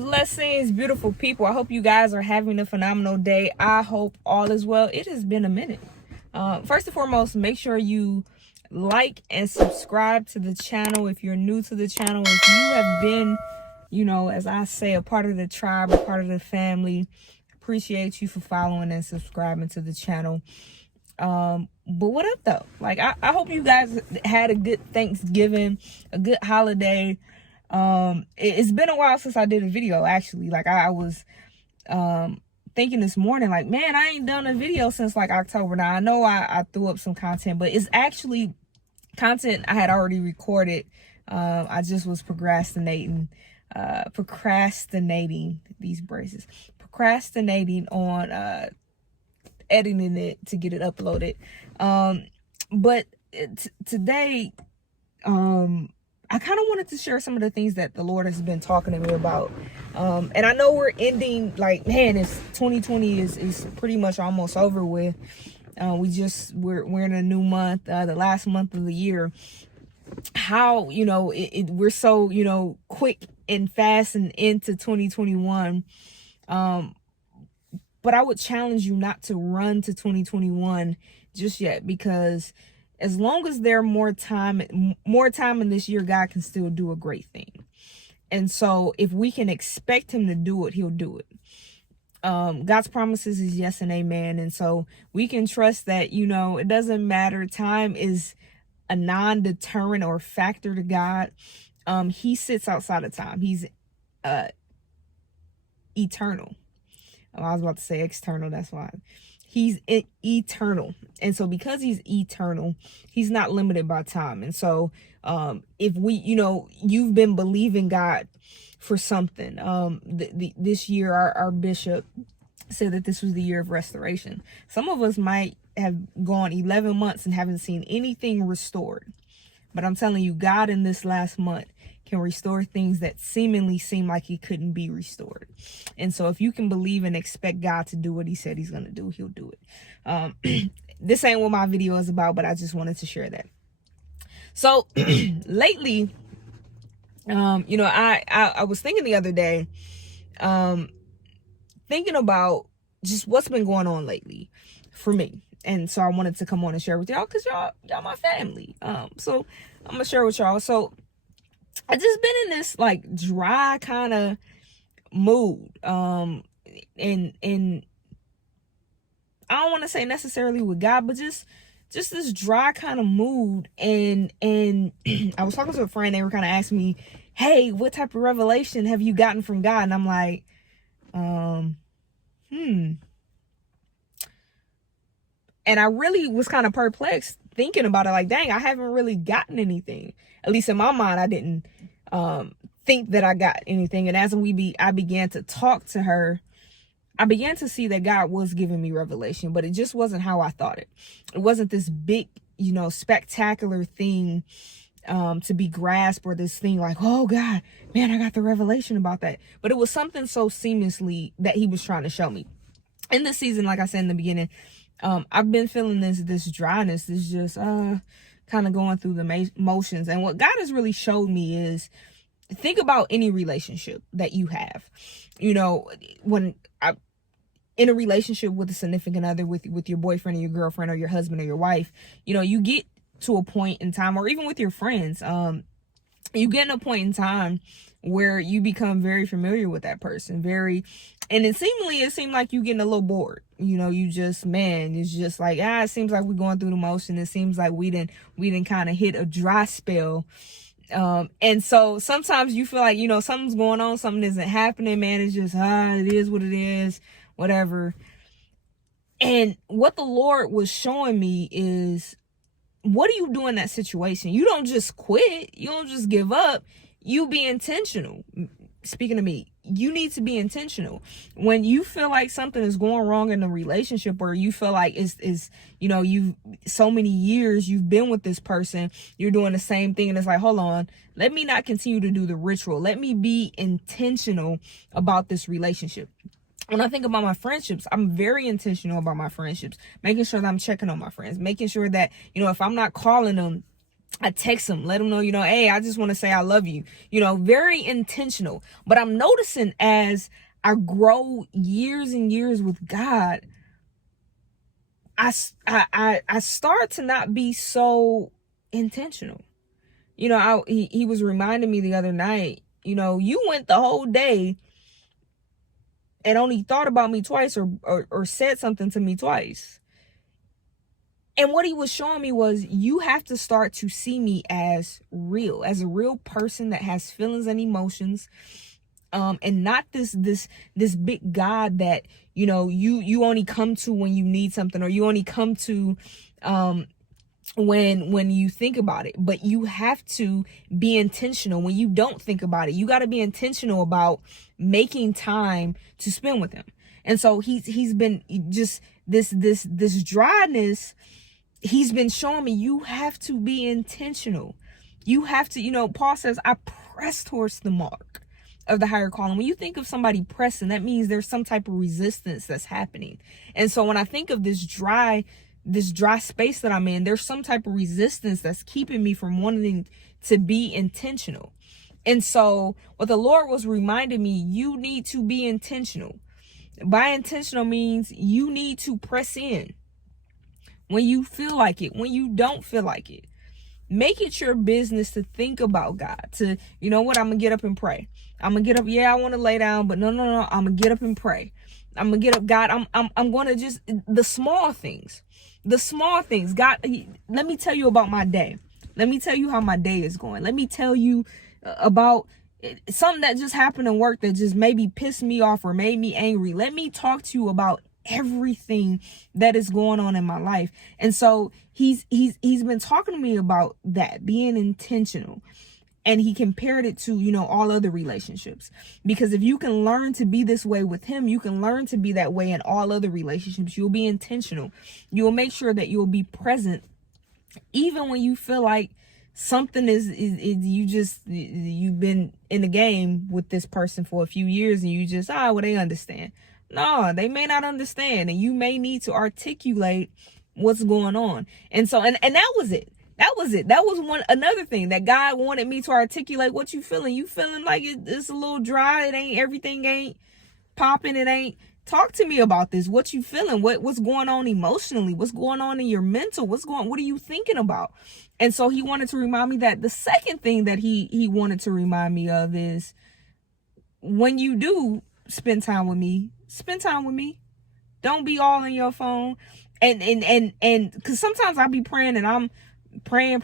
Blessings, beautiful people. I hope you guys are having a phenomenal day. I hope all is well. It has been a minute. First and foremost, make sure you like and subscribe to the channel if you're new to the channel. If you have been, as I say, a part of the tribe, a part of the family, appreciate you for following and subscribing to the channel. But what up though? Like, I hope you guys had a good Thanksgiving, a good holiday. It's been a while since I did a video, actually. Like, I was thinking this morning, like, man, I ain't done a video since like October. Now I know I threw up some content, but it's actually content I had already recorded. I just was procrastinating these braces, procrastinating on editing it to get it uploaded. But today, I kind of wanted to share some of the things that the Lord has been talking to me about. And I know we're ending, like, man, it's 2020 is pretty much almost over with. We're in a new month, the last month of the year. How, we're so, quick and fast and into 2021. But I would challenge you not to run to 2021 just yet, because as long as there's more time in this year, God can still do a great thing. And so if we can expect him to do it, he'll do it. God's promises is yes and amen. And so we can trust that, it doesn't matter. Time is a non-deterrent or factor to God. He sits outside of time. He's eternal. I was about to say external. That's why. He's eternal. And so because he's eternal, he's not limited by time. And so if we, you've been believing God for something. This year, our bishop said that this was the year of restoration. Some of us might have gone 11 months and haven't seen anything restored. But I'm telling you, God in this last month can restore things that seemingly seem like it couldn't be restored. And so if you can believe and expect God to do what he said he's going to do, he'll do it. This ain't what my video is about, but I just wanted to share that. So lately, I was thinking the other day, thinking about just what's been going on lately for me. And so I wanted to come on and share with y'all, because y'all my family. So I'm gonna share with y'all. So I just been in this like dry kind of mood. And I don't want to say necessarily with God, but just this dry kind of mood. And I was talking to a friend. They were kind of asking me, hey, what type of revelation have you gotten from God? And I'm like, And I really was kind of perplexed thinking about it. Like, dang, I haven't really gotten anything. At least in my mind, I didn't think that I got anything. And as I began to talk to her, I began to see that God was giving me revelation, but it just wasn't how I thought it. It wasn't this big, spectacular thing to be grasped, or this thing like, oh God, man, I got the revelation about that. But it was something so seamlessly that he was trying to show me. In this season, like I said in the beginning, I've been feeling this dryness, this just kind of going through the motions. And what God has really showed me is, think about any relationship that you have. When I'm in a relationship with a significant other, with your boyfriend or your girlfriend or your husband or your wife, you get to a point in time, or even with your friends, you get in a point in time where you become very familiar with that person, and it seemed like you getting a little bored. It's just like, it seems like we're going through the motion. It seems like we didn't kind of hit a dry spell. And so sometimes you feel like, something's going on, something isn't happening, man. It's just, it is what it is, whatever. And what the Lord was showing me is, what do you do in that situation? You don't just quit. You don't just give up. You be intentional. Speaking to me, you need to be intentional. When you feel like something is going wrong in a relationship, or you feel like you've so many years you've been with this person, you're doing the same thing, and it's like, hold on, let me not continue to do the ritual. Let me be intentional about this relationship. When I think about my friendships, I'm very intentional about my friendships, making sure that I'm checking on my friends, making sure that, if I'm not calling them I text him, let him know, hey, I just want to say I love you. Very intentional. But I'm noticing as I grow years and years with God, I start to not be so intentional. He was reminding me the other night, you went the whole day and only thought about me twice or said something to me twice. And what he was showing me was you have to start to see me as a real person that has feelings and emotions, and not this big God that you only come to when you need something, or you only come to when you think about it. But you have to be intentional when you don't think about it. You got to be intentional about making time to spend with him. And so he's been just this dryness. He's been showing me you have to be intentional. You have to, Paul says, I press towards the mark of the higher calling. When you think of somebody pressing, that means there's some type of resistance that's happening. And so when I think of this dry space that I'm in, there's some type of resistance that's keeping me from wanting to be intentional. And so what the Lord was reminding me, you need to be intentional. By intentional means you need to press in when you feel like it, when you don't feel like it. Make it your business to think about God, to, I'm going to get up and pray. I'm going to get up. Yeah, I want to lay down, but no. I'm going to get up and pray. I'm going to get up. God, I'm going to just, the small things, God, let me tell you about my day. Let me tell you how my day is going. Let me tell you about something that just happened in work that just maybe pissed me off or made me angry. Let me talk to you about everything that is going on in my life. And so he's been talking to me about that, being intentional. And he compared it to, all other relationships. Because if you can learn to be this way with him, you can learn to be that way in all other relationships. You'll be intentional. You'll make sure that you'll be present, even when you feel like something is you've been in the game with this person for a few years and you just, well, they understand. No, they may not understand. And you may need to articulate what's going on. And so, and that was it. That was another thing that God wanted me to articulate. What you feeling? You feeling like it's a little dry? Everything ain't popping. It ain't. Talk to me about this. What you feeling? What's going on emotionally? What's going on in your mental? What are you thinking about? And so he wanted to remind me that. The second thing that he wanted to remind me of is, when you do spend time with me, Don't be all in your phone. And because sometimes I'll be praying and I'm praying,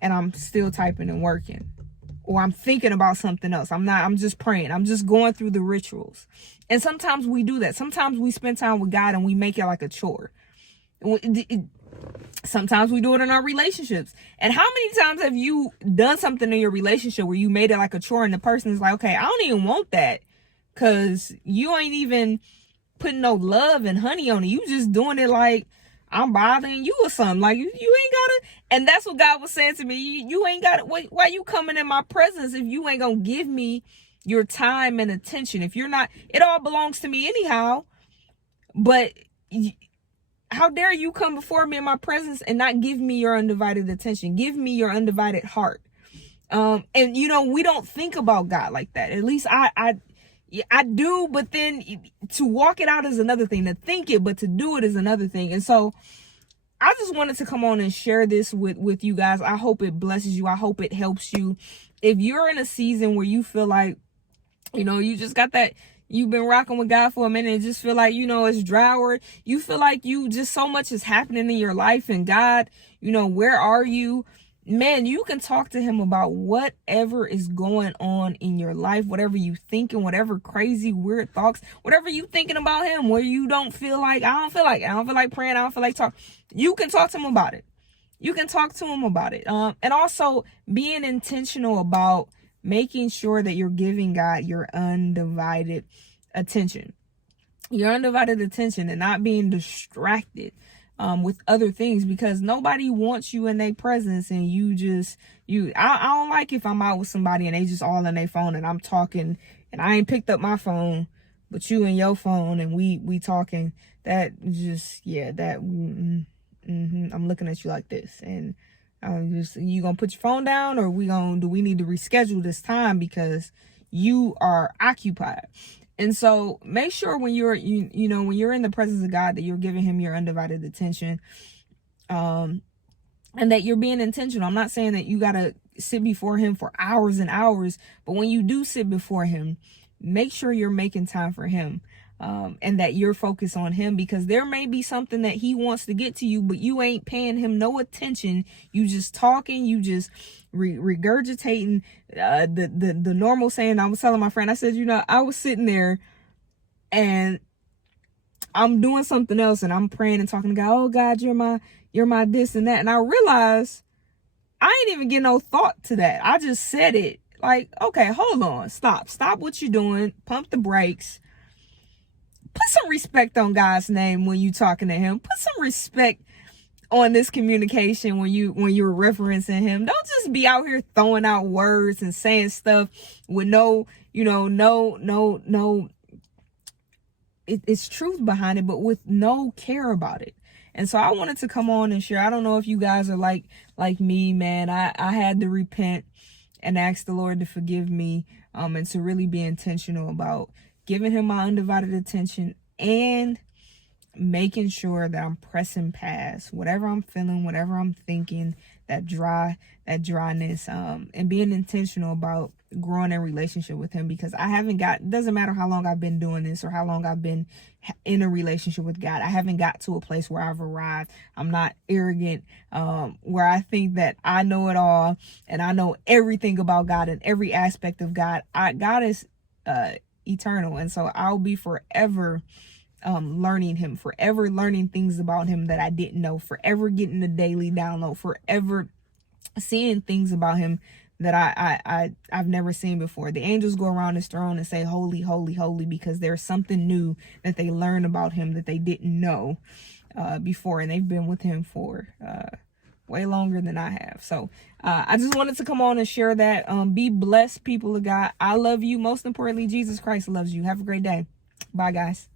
and I'm still typing and working, or I'm thinking about something else. I'm just praying. I'm just going through the rituals. And sometimes we do that. Sometimes we spend time with God and we make it like a chore. Sometimes we do it in our relationships. And how many times have you done something in your relationship where you made it like a chore and the person is like, okay, I don't even want that, because you ain't even putting no love and honey on it. You just doing it like I'm bothering you or something. Like you ain't gotta. And that's what God was saying to me. You ain't gotta. Why you coming in my presence if you ain't gonna give me your time and attention? If you're not, it all belongs to me anyhow. But how dare you come before me in my presence and not give me your undivided attention? Give me your undivided heart. And we don't think about God like that. At least I do, but then to walk it out is another thing. To think it, but to do it is another thing. And so I just wanted to come on and share this with you guys. I hope it blesses you. I hope it helps you. If you're in a season where you feel like, you just got that, you've been rocking with God for a minute and just feel like, it's dry, or you feel like you just so much is happening in your life and God, where are you? Man, you can talk to him about whatever is going on in your life, whatever you thinking, whatever crazy, weird thoughts, whatever you thinking about him, where you don't feel like, I don't feel like praying, I don't feel like talking. You can talk to him about it. And also being intentional about making sure that you're giving God your undivided attention. And not being distracted with other things, because nobody wants you in their presence and I don't like if I'm out with somebody and they just all in their phone and I'm talking and I ain't picked up my phone, but you in your phone and we talking. That just, I'm looking at you like this, and You gonna put your phone down, or do we need to reschedule this time because you are occupied? And so make sure when you're when you're in the presence of God that you're giving him your undivided attention, and that you're being intentional. I'm not saying that you gotta sit before him for hours and hours, but when you do sit before him, make sure you're making time for him. And that you're focused on him, because there may be something that he wants to get to you, but you ain't paying him no attention. You just talking, you just regurgitating the normal saying. I was telling my friend, I said, I was sitting there and I'm doing something else and I'm praying and talking to God. Oh God, you're my this and that. And I realized I ain't even getting no thought to that. I just said it like, okay, hold on, stop what you're doing, pump the brakes. Put some respect on God's name when you talking to him. Put some respect on this communication when you're referencing him. Don't just be out here throwing out words and saying stuff with it's truth behind it, but with no care about it. And so I wanted to come on and share. I don't know if you guys are like me, man. I had to repent and ask the Lord to forgive me, and to really be intentional about giving him my undivided attention and making sure that I'm pressing past whatever I'm feeling, whatever I'm thinking, that dryness, and being intentional about growing in relationship with him, because it doesn't matter how long I've been doing this or how long I've been in a relationship with God. I haven't got to a place where I've arrived. I'm not arrogant, where I think that I know it all and I know everything about God and every aspect of God. God is, eternal, and so I'll be forever learning him, forever learning things about him that I didn't know, forever getting the daily download, forever seeing things about him that I've never seen before. The angels go around his throne and say, holy, holy, holy, because there's something new that they learn about him that they didn't know before, and they've been with him for way longer than I have. So I just wanted to come on and share that. Be blessed, people of God. I love you. Most importantly, Jesus Christ loves you. Have a great day. Bye, guys.